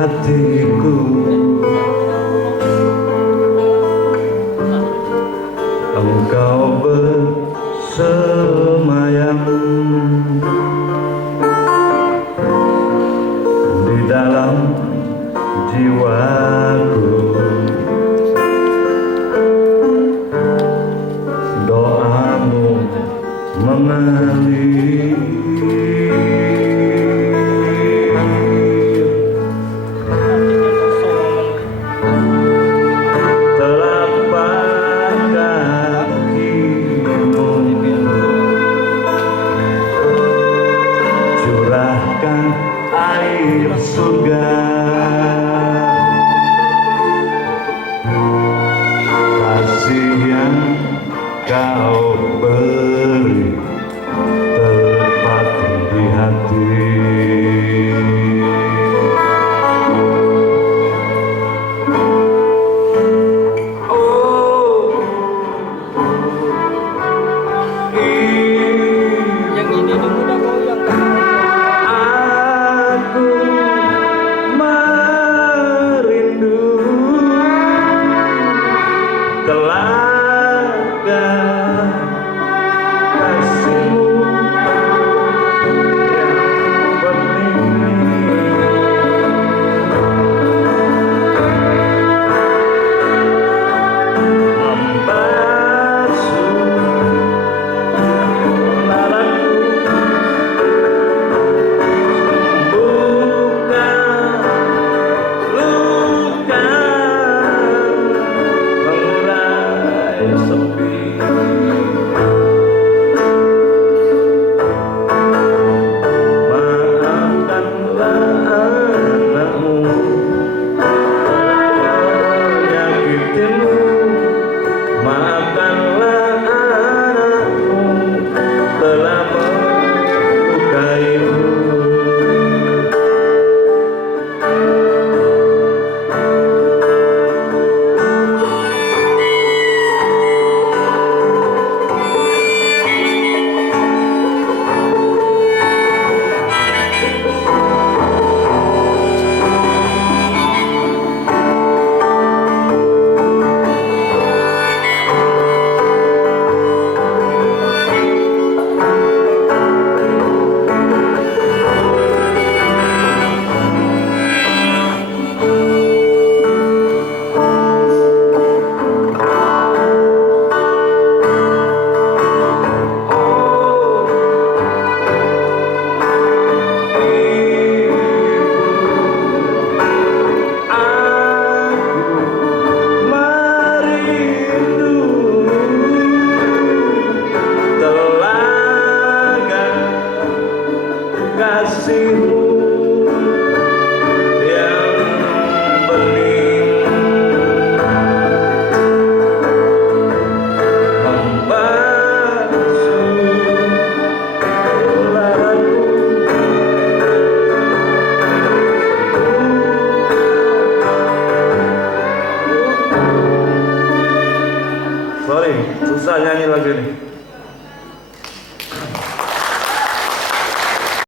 hatiku, engkau bersemayam di dalam jiwaku. Doamu mengalir telapak kakimu, curahkan air surga, kasih yang kau beri terpatri di hati. Oh, yang ini udah goyang kan? aku merindu telaga kasihmu yang bening, membasuh lalaku, sembuhkan luka, mengurai sepi. Maafkanlah anakmu menyakitimu, maafkanlah anakmu telah melukaimu. Kasihmu yang bening, membasuh lalaku, sorry, susah nyanyi lagu ini.